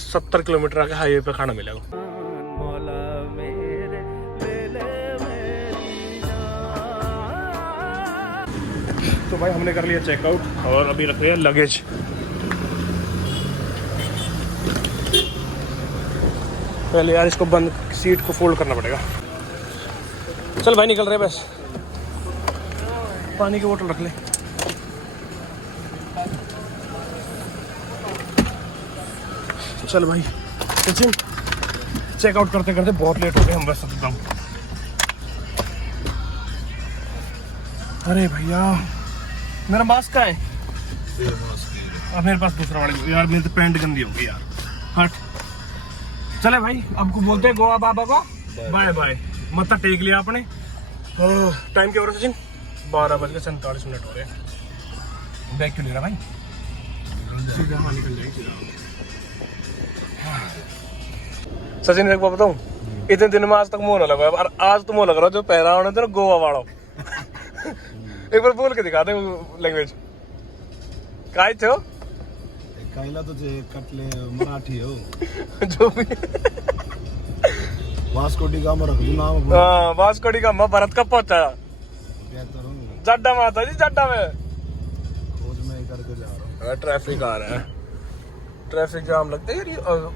70 kilometre आगे highway पे खाना मिलेगा। तो भाई हमने कर लिया चेकआउट और अभी रख लिया लगेज। पहले यार इसको बंद, सीट को फोल्ड करना पड़ेगा। चल भाई निकल रहे बस, पानी की बोतल रख ले। चल भाई सचिन, चेकआउट करते करते बहुत लेट हो गए हम बस एकदम। अरे भैया मेरा मास्क कहाँ है? अब मेरे पास दूसरा वाला यार, मेरी तो पैंट गंदी हो गई यार। हट चले भाई, आपको बोलते हैं गोवा बाबा को बाय बाय। मत्था टेक लिया आपने। टाइम क्या हो रहा है सचिन? 12:47 हो रहे हैं। बैग क्यों ले रहा भाई? सीधा हाँ निकल जाएंगे। सचिन एक बात बताऊं, इतने दिन में आज तक मुंह ना लगा और आज तो मुंह लग रहा जो पहरा होने थे ना गोवा वाला। एक बार बोल के दिखा दे लैंग्वेज। काय छो? कायला तो जे कटले मराठी हो जो भी वास्को डी गामा रख दो नाम। हाँ वास्को डी गामा भारत का पहुंचा। कहता हूं जड्डा माता जी, जड्डा में खोज में करके जा रहा हूं। ट्रैफिक आ रहा है, ट्रैफिक जाम लगता है यार।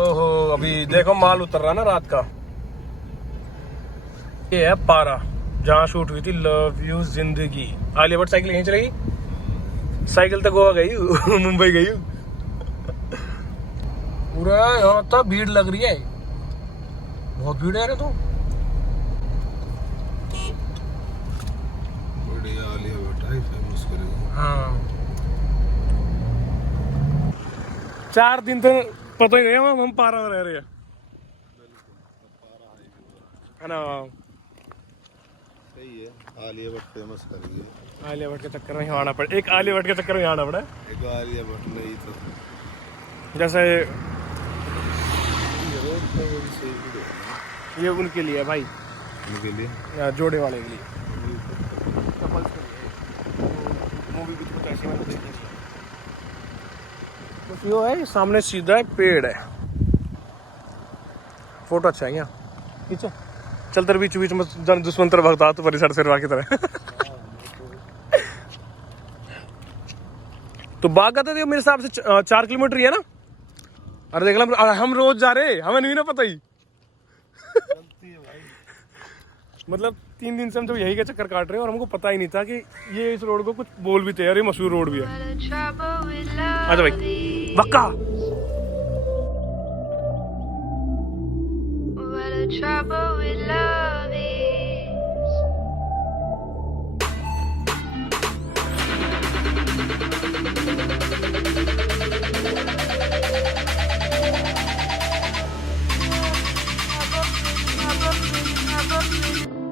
ओहो अभी देखो माल उतर रहा है ना रात का। ये है पारा जहाँ शूट हुई थी लव यू जिंदगी। आलिया भट्ट साइकिल यहीं चलेगी? साइकिल तो गोवा गई मुंबई गई। पूरा यहाँ तो भीड़ लग रही है, बहुत भीड़ है रे। तो बढ़िया आलिया भट्ट है, फेमस करेगी। हाँ 4 दिन तो पता ही नहीं हम पारा में रह रहे हैं, है ना? सही है, आलिया भट्ट फेमस करेगी। आलिया भट्ट के चक्कर में यहाँ आना पड़ा। एक आलिया भट्ट के चक्कर में यहाँ आना पड़ा। एक आलिया भट्ट नहीं तो जैसे रोड पे वो भी सही वीडियो है। ये उनके लिए है भाई, उनके लिए या जोड़े वाले के लिए। कपल्स के लिए मूवी भी कुछ ऐसी मैंने देखी थी। तो यो है सामने सीधा है पेड़ है। फोटो अच्छा है यहाँ खींचो। चल तेरे बीच बीच में जन दुश्मन तरह भगता तो परिसर शेरवा की तरह। तो बाग का तो मेरे हिसाब से 4 किलोमीटर ही है ना? अरे देख ला हम रोज जा रहे, हमें नहीं ना पता ही। मतलब 3 दिन से हम तो यही का चक्कर काट रहे हैं और हमको पता ही नहीं था कि ये इस रोड को कुछ बोल भी थे। अरे मशहूर रोड भी है। अच्छा भाई बक्का trouble with love is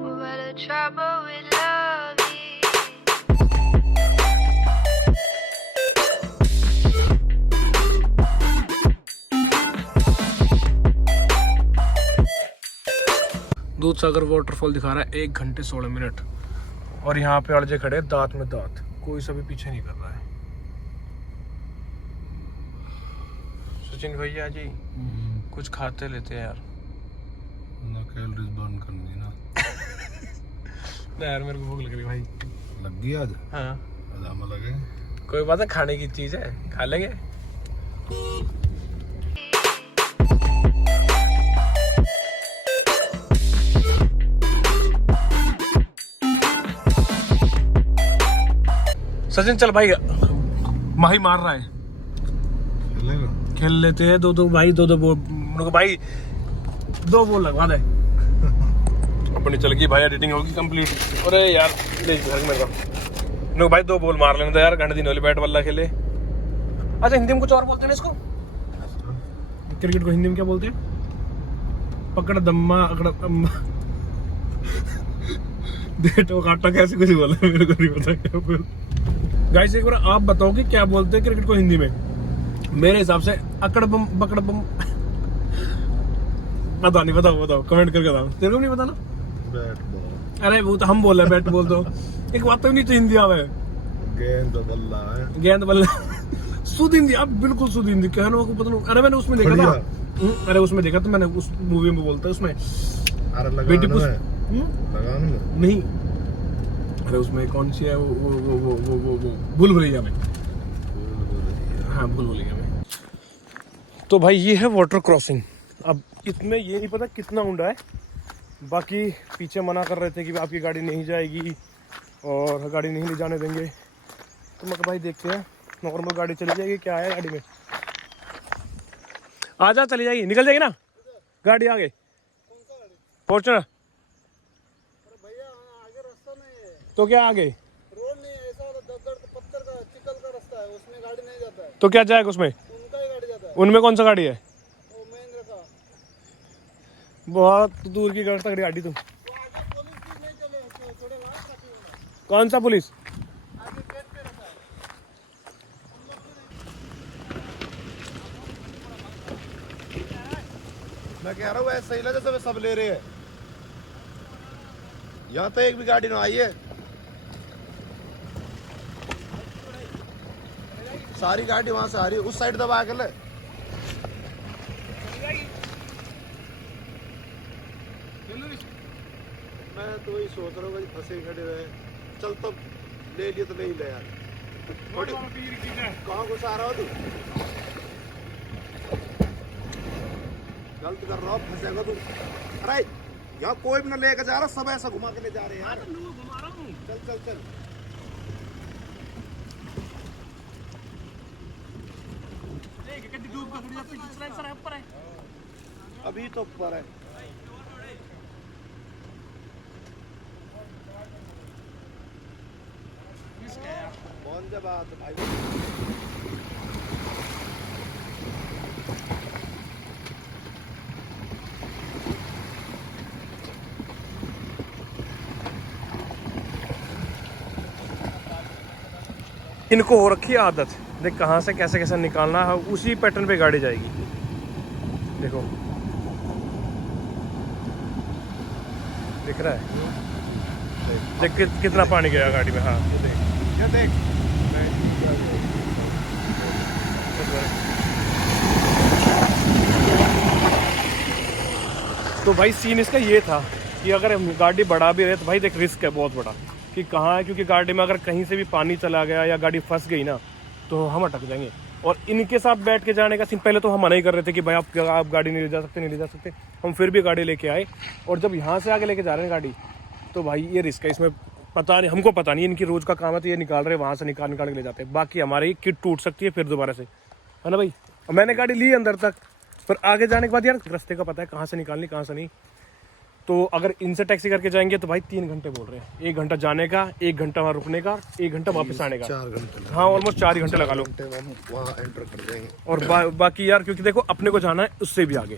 what a trouble with love is. दूध सागर वाटरफॉल दिखा रहा है 1 घंटे 16 मिनट। और यहाँ पे अड़जे खड़े दांत में दांत, कोई सा भी पीछे नहीं कर रहा है। सचिन भैया जी कुछ खाते लेते हैं यार। ना कैलोरीज बर्न करनी ना। ना यार मेरे को भूख लग रही भाई। लग गई आज? हाँ अदामा लगे। कोई बात है, खाने की चीज है, खा लेंगे। सचिन चल भाई, माही मार रहा है, खेलेगा? खेल लेते हैं। दो भाई, दो बोल भाई, 2 बॉल लगवा दे। अपनी चल गई भाई, एडिटिंग होगी कंप्लीट। अरे यार देख घर में नो भाई 2 बॉल मार लेने तो यार, घंटे दिन वाली बैट बल्ला खेले। अच्छा हिंदी में कुछ और बोलते हैं इसको? क्रिकेट को हिंदी में क्या बोलते हैं? पकड़ दम्मा अकड़ अम्मा डेटो काटा कैसे कुछ बोला, मेरे को नहीं पता क्या बोल। गाइस एक बार आप बताओ कि क्या बोलते हैं क्रिकेट को हिंदी में? मेरे हिसाब से अकड़ बम बकड़ बम। पता नहीं, बताओ कमेंट करके बताओ। तेरे को नहीं पता ना? Bat ball. अरे वो तो हम बोल रहे बैट बोल दो। एक बात तो नहीं तो हिंदी आवे। गेंद बल्ला है। गेंद बल्ला सुदिंदी, अब बिल्कुल सुदिंदी कहने को पता नहीं। अरे मैंने उसमें देखा था, अरे उसमें देखा था मैंने, उस मूवी में बोलता है उसमें बेटी पुष्प नहीं, अरे उसमें कौन सी है वो भूल भुलैया में, हाँ भूल भुलैया में। तो भाई ये है वाटर क्रॉसिंग। अब इसमें ये नहीं पता कितना ऊंडा है, बाकी पीछे मना कर रहे थे कि आपकी गाड़ी नहीं जाएगी और गाड़ी नहीं ले जाने देंगे। तो मैं भाई देखते हैं, नॉर्मल गाड़ी चली जाएगी, क्या है गाड़ी में, आ जा चली जाएगी, निकल जाएगी ना गाड़ी आगे फॉर्च्यूनर। तो क्या आगे रोड नहीं है, ऐसा दगड़ पत्थर का चिकल का रास्ता है, उसमें गाड़ी नहीं जाता है। तो क्या जाएगा उसमें, उनका ही गाड़ी जाता है। उनमें कौन सा गाड़ी है, वो महिंद्रा का। बहुत दूर की गाड़ी तुम। पुलिस भी नहीं चले, थोड़े वहाँ रखी। कौन सा पुलिस, आगे गेट पे रहता है। मैं कह रहा हूँ ऐसा ही लगा जैसे सब ले रहे हैं, यहाँ तो एक भी गाड़ी ना आई है, सारी गाड़ी वहां से आ रही है, उस साइड दबा के ले। मैं तो वही सोच रहा हूँ फंसे खड़े हुए, चल तो ले लिए तो ले ही ले यार। कहाँ घुसा रहा हो तू, गलत कर रहा हो, फंसेगा तू। अरे यहाँ कोई भी ना लेकर जा रहा, सब ऐसा घुमा के ले जा रहे हैं यार। चल चल चल, अभी तो ऊपर है। कौन सा बात है भाई, इनको हो रखी है आदत, देख कहाँ से कैसे कैसे निकालना है, उसी पैटर्न पे गाड़ी जाएगी। देखो दिख रहा है, देख कितना पानी गया गाड़ी में। हाँ ये देख, ये देख। तो भाई सीन इसका ये था कि अगर हम गाड़ी बढ़ा भी रहे तो भाई देख रिस्क है बहुत बड़ा कि कहाँ है, क्योंकि गाड़ी में अगर कहीं से भी पानी चला गया या गाड़ी फंस गई ना तो हम अटक जाएंगे। और इनके साथ बैठ के जाने का सीन, पहले तो हम मना ही कर रहे थे कि भाई आप गाड़ी नहीं ले जा सकते, नहीं ले जा सकते। हम फिर भी गाड़ी लेके आए, और जब यहाँ से आगे लेके जा रहे हैं गाड़ी, तो भाई ये रिस्क है इसमें। पता नहीं, हमको पता नहीं, इनकी रोज का काम है तो ये निकाल रहे हैं, वहाँ से निकाल के ले जाते हैं। बाकी हमारी किट टूट सकती है फिर दोबारा से, है ना भाई। मैंने गाड़ी ली अंदर तक, पर आगे जाने के बाद यार रास्ते का पता है कहाँ से निकालनी कहाँ से नहीं। तो अगर इनसे टैक्सी करके जाएंगे तो भाई 3 घंटे बोल रहे हैं, 1 घंटा जाने का, 1 घंटा वहाँ रुकने का, 1 घंटा वापस आने का, 4 घंटे। हाँ ऑलमोस्ट 4 घंटे लगा लो। वहाँ एंटर कर जाएंगे। और बाकी यार क्योंकि देखो अपने को जाना है उससे भी आगे,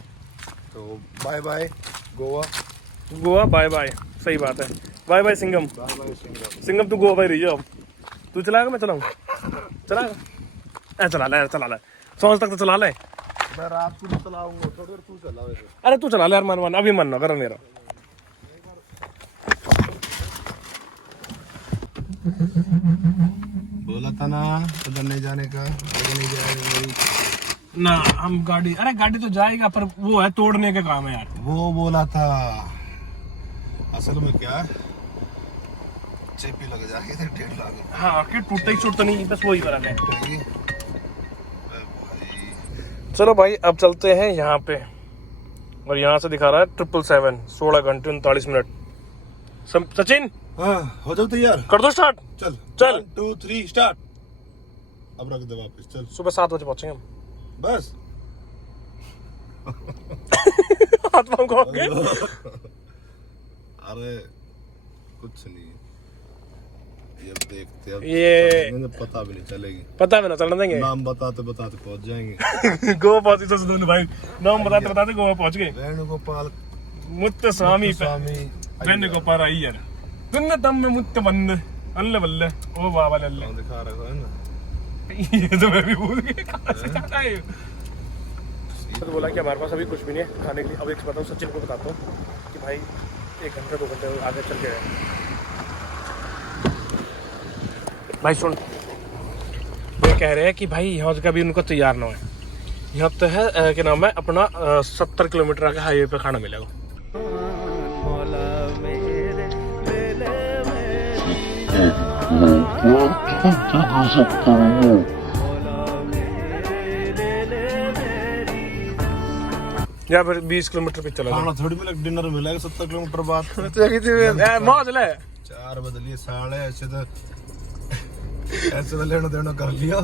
तो bye bye Goa. Goa bye bye, सही बात है, bye bye Singham. Bye bye Singham. Singham तू गोवा भाई रही हो, तू चलाएगा मैं चलाऊँ, चलाएगा चला ले, चला ले, सांझ तक तो चला ले। मैं रात को चलाऊंगा, थोड़ी देर तू चला। अरे तू चला ले यार, मन अभी मन ना कर मेरा। बोला था ना उधर नहीं जाने का, उधर नहीं जाएगा ना हम गाड़ी, अरे गाड़ी तो जाएगा पर वो है तोड़ने का काम है यार। वो बोला था, असल में क्या चेपी लग जाएगी 1.5 लाख। हाँ कि टूटता ही छूटता नहीं, बस वही फर्क है। भाई चलो भाई अब चलते हैं यहाँ पे, और यहाँ से दिखा रहा है 777, 16 घंटे 39 मिनट। सचिन हाँ हो जाओ तैयार, कर दो स्टार्ट, चल चल 1 2 3 स्टार्ट। अब रख दे वापस, चल सुबह 7 बजे पहुंचेंगे हम। बस। हाथ पाँव खोल के। अरे कुछ नहीं, ये देखते अब ये मुझे पता भी नहीं चलेगी, पता है ना चलने देंगे। नाम बताते बताते पहुंच जाएंगे। गोवा पहुंचे तो दोनों भाई नाम बताते बताते गोवा पहुंच गए। वेणुगोपाल मुत्तस्वामी स्वामी वेणुगोपाल अय्यर तुन्ने तम में मुत्त बंद अल्ले बल्ले ओ बाबा लल्ले। दिखा रहा है ना, ये तो मैं भी भूल गया कहाँ से जाना है। तो बोला कि हमारे पास अभी कुछ भी नहीं है खाने के लिए। अब एक बताऊँ, सचिन को बताता हूँ कि भाई 1 घंटे 2 घंटे आगे चल के भाई सुन, कह रहे हैं कि भाई यहाँ से कभी उनको तैयार ना हो। यहाँ तो है क्या नाम है अपना 70 किलोमीटर आगे हाईवे पे खाना मिलेगा। या फिर 20 किलोमीटर पे चला खाना थोड़ी मिलेगा, डिनर मिलेगा 70 किलोमीटर बाद। मौज ले 4 बदलिए साढ़े ऐसे तो लेना देना कर लिया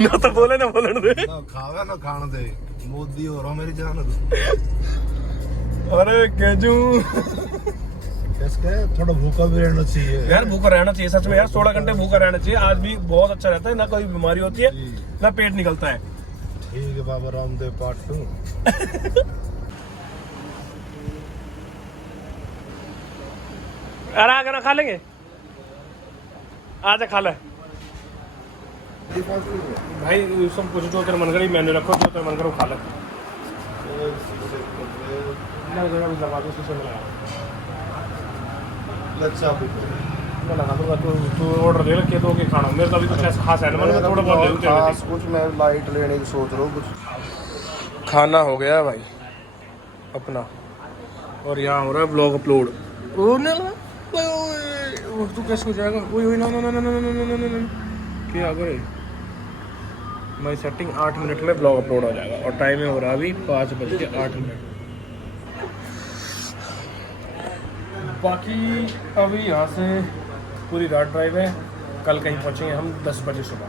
ना तो बोले ना बोलने दे ना खावा ना खाना दे। मोदी हो रहा मेरी जान। अरे केजू कैसे थोड़ा भूखा भी रहना चाहिए यार, भूखा रहना चाहिए सच में यार। 16 घंटे भूखा रहना चाहिए। आज भी बहुत अच्छा रहता है, ना कोई बीमारी होती है ना पेट निकलता है। ठीक है बाबा रामदेव पार्ट 2। अरे आगे ना खा लेंगे, आजा खा ले भाई। सब कुछ जो तेरा मन करे मैंने रखो, जो तेरा मन करे खा ले। लगा दो शीशे में लच्छा भी मैं लगा दूंगा। तू ऑर्डर दे रखे तो खाना मेरे तो अभी कुछ ऐसा खास है ना, मैं थोड़ा बहुत दे खास कुछ मैं लाइट लेने की सोच रहा हूँ कुछ। खाना हो गया भाई अपना, और यहाँ हो रहा है ब्लॉग अपलोड। तू कैसे हो जाएगा? ओए ना ना ना ना ना ना ना ना ना क्या करे। मैं सेटिंग 8 मिनट में ब्लॉग अपलोड हो जाएगा, और टाइम हो रहा अभी 5:08। बाकी अभी यहाँ से पूरी रात ड्राइव है। कल कहीं पहुँचेंगे हम 10 बजे सुबह।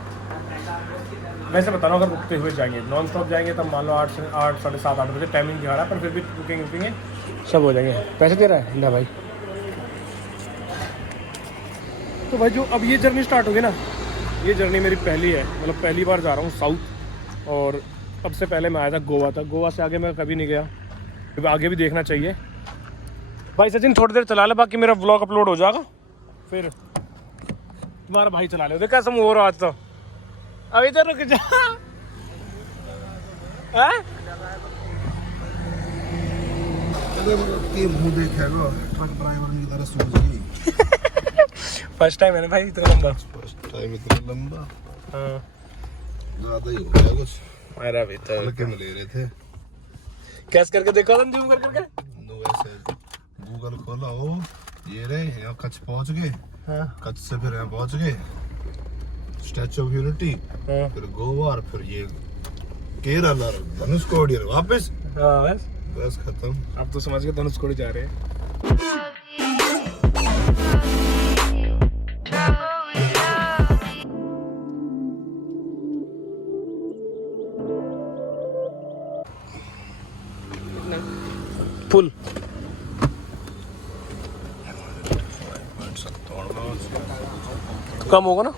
वैसे बता रहा हूँ, अगर रुकते हुए जाएंगे नॉन स्टॉप जाएंगे तब मान लो 8 साढ़े 7 8 बजे टाइमिंग दिखा रहा है, पर फिर भी रुकेंगे सब हो जाएंगे। पैसे दे रहा है ना भाई। तो भाई जो अब ये जर्नी स्टार्ट होगी ना, ये जर्नी मेरी पहली है, मतलब पहली बार जा रहा हूँ साउथ। और अब से पहले मैं आया था गोवा तक, गोवा से आगे मैं कभी नहीं गया, आगे भी देखना चाहिए। भाई सचिन थोड़ी देर चला ले, बाकी मेरा व्लॉग अपलोड हो जाएगा, फिर तुम्हारा भाई चला ले। देख कैसा मुँह हो रहा आज तो। अब इधर रुक जा। मुंह देखेगा ट्रक ड्राइवर की तरह सोच गई। फर्स्ट टाइम है ना भाई इतना लंबा। फर्स्ट टाइम इतना लंबा हाँ ज्यादा ही हो गया कुछ। मेरा भी तो हल्के में ले रहे थे। कैसे करके देखा था जूम करके? नो वैसे गूगल खोला हो, ये रहे यहाँ कच्छ पहुंच गए। हाँ कच्छ से फिर यहाँ पहुंच गए स्टैचू ऑफ यूनिटी, हाँ फिर गोवा, और फिर ये केरल और धनुषकोडी और वापस। हाँ बस खत्म। अब तो समझ गए धनुषकोडी जा रहे हैं। फुल कम होगा ना?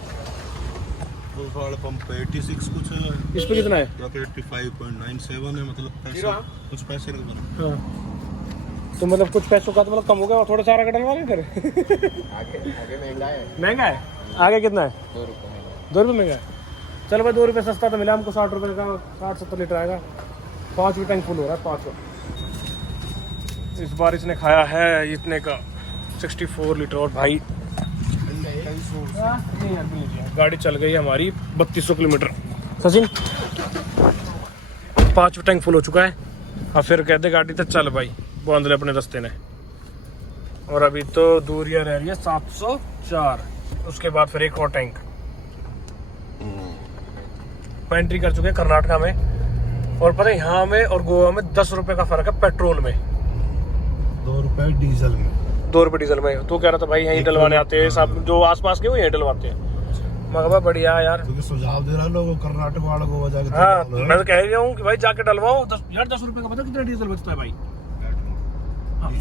पंप 86 कुछ है, इस पे कितना है? 85.97 है, मतलब पैसे कुछ पैसे का बना। हाँ तो मतलब कुछ पैसों का तो मतलब कम हो गया, और थोड़ा सारा डलवा लें फिर। आगे महंगा है। आगे कितना है? 2 रुपये महंगा है। चलो भाई 2 रुपये सस्ता तो मिला हमको। 60 रुपये का 60-70 लीटर आएगा। 5 भी टैंक फुल हो रहा है 5 का। इस बार इसने खाया है इतने का 64 लीटर। और भाई गाड़ी चल गई हमारी 3200 किलोमीटर। सचिन 5 टैंक फुल हो चुका है। अब फिर कहते गाड़ी तो चल भाई बांध ले अपने रास्ते ने। और अभी तो दूरियां रह रही है 704। उसके बाद फिर एक और टैंक। एंट्री कर चुके हैं कर्नाटका में। और पता है यहाँ में और गोवा में 10 रुपए का फर्क है पेट्रोल में। 2 रुपए डीजल में। 2 रुपए डीजल में। तो कह रहा था भाई यहीं डलवाने आते हैं सब, जो आसपास के वो यहीं डलवाते हैं। मैं कहा बढ़िया यार, क्योंकि सुझाव दे रहा लोगों कर्नाटक वालों को जाके। हाँ मैं तो कह रहा हूँ कि भाई जाके डलवाओ। 10 रुपए का पता कितना डीजल बचता है भाई?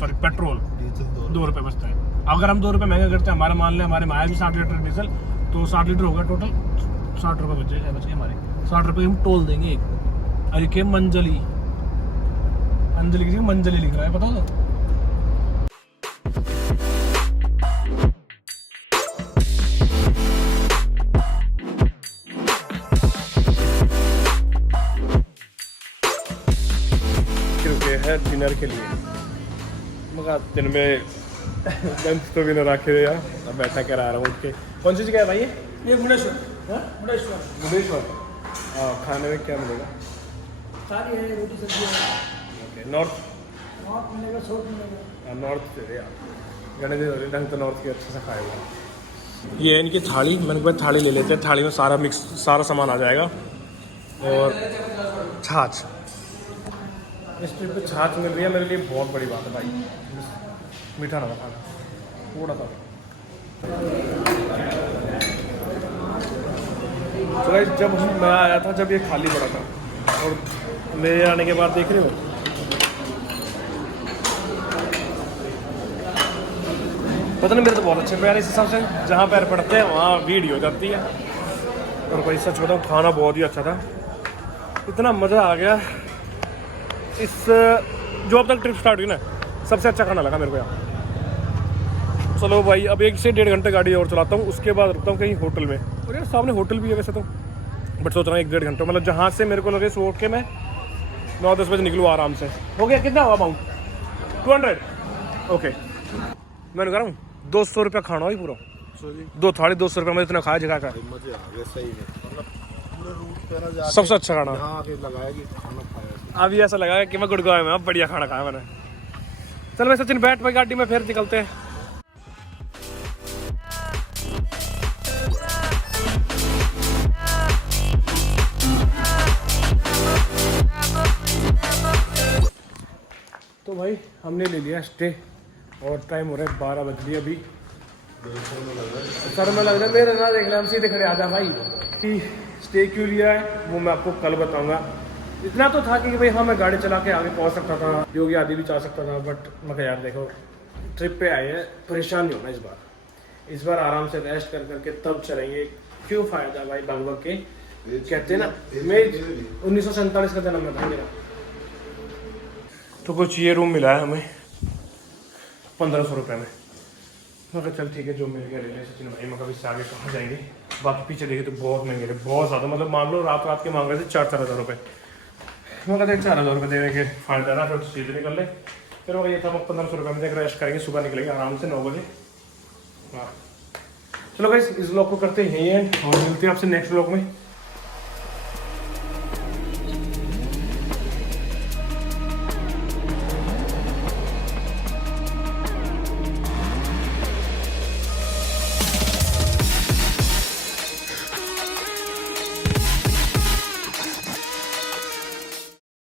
सॉरी पेट्रोल 2 रुपए बचता है। अगर हम 2 रुपए महंगा करते हैं, हमारे मान लें हमारे माया भी 60 लीटर डीजल, तो 60 लीटर होगा टोटल 60 रुपए बच गए हमारे। 60 रुपए हम टोल देंगे। अरे के अंजलि की मंजली लिख रहा है, पता तो। है डिनर के लिए मगर दिन में लंच तो भी ना रखे यार। अब बैठा कर आ रहा हूँ उठ के। कौन सी जगह है भाई? ये भुवनेश्वर। मुंडेश्वर। हाँ, खाने में क्या मिलेगा? सारी है, रोटी सब्जी है। ओके, नॉर्थ मिलेगा, साउथ मिलेगा। नॉर्थ से यार गणेश ढंग तो नॉर्थ की अच्छे से खाएगा। ये है इनकी थाली। मैंने कहा थाली ले लेते हैं, थाली में सारा मिक्स सारा सामान आ जाएगा। और छाछ, इस ट्रिप पे छाछ मिल रही है मेरे लिए बहुत बड़ी बात है भाई। मीठा ना खाना थोड़ा सा। तो गाइस जब मैं आया था जब ये खाली पड़ा था, और मेरे आने के बाद देख रहे हो पता नहीं, मेरे तो बहुत अच्छे पैर इस हिसाब से जहाँ पैर पड़ते हैं वहाँ भीड़ हो जाती है। और भाई सच बताऊँ खाना बहुत ही अच्छा था, इतना मज़ा आ गया। इस जो अब तक ट्रिप स्टार्ट हुई ना, सबसे अच्छा खाना लगा मेरे को यहाँ। चलो भाई अब 1 से 1.5 घंटे गाड़ी और चलाता हूँ, उसके बाद रुकता हूँ कहीं होटल में। और यार सामने होटल भी है वैसे तो, बट सोच रहा हूँ 1-1.5 घंटे, मतलब जहाँ से मेरे को लगे सो के मैं 9-10 बजे निकलूँ आराम से। हो गया कितना हुआ अमाउंट? 200। ओके, मैंने कह रहा हूँ 200 रुपया खाना ही पूरा, 2 थाली 200 रुपये में इतना खाया जगह का। मजे आ गए सही में, मतलब पूरे रूट पे ना जाके सबसे अच्छा खाना यहाँ आके लगाया कि खाना खाया। अभी ऐसा लगा कि मैं गुड़गांव में बढ़िया खाना खाया मैंने। चल मैं सचिन बैठ भाई गाड़ी में, फिर निकलते हैं। तो भाई हमने ले लिया स्टे और टाइम हो रहा है 12 बज गई अभी। सर में लग रहा है मेरे ना देखना, हम सीधे खड़े आ जा भाई कि स्टे क्यों लिया है वो मैं आपको कल बताऊंगा। इतना तो था कि भाई हाँ मैं गाड़ी चला के आगे पहुंच सकता था, योगी आदि भी जा सकता था, बट मैं कहा यार देखो ट्रिप पे आए हैं, परेशान नहीं होना इस बार आराम से रेस्ट कर करके तब चलेंगे। क्यों फायदा भाई भाग भाग के, कहते हैं ना मैं 1947 का जन्म था मेरा। तो कुछ ये रूम मिला है हमें 1500 रुपये में। मैं कहा चल ठीक है जो मिल गया ले ले सचिन भाई। मैं कभी इससे आगे कहाँ जाएंगे, बाकी पीछे देखे तो बहुत महंगे थे, बहुत ज़्यादा, मतलब मान लो रात के मांग रहे थे 4-4 हज़ार रुपये। मैं कहते 4 हज़ार रुपये देने के फायदा ना, फिर सीधे निकल ले। फिर मैं ये था 1500 रुपये में देख रेस्ट करेंगे, सुबह निकलेंगे आराम से 9 बजे। हाँ चलो गाइस इस व्लॉग को करते हैं यहीं एंड, और मिलते हैं आपसे नेक्स्ट व्लॉग में।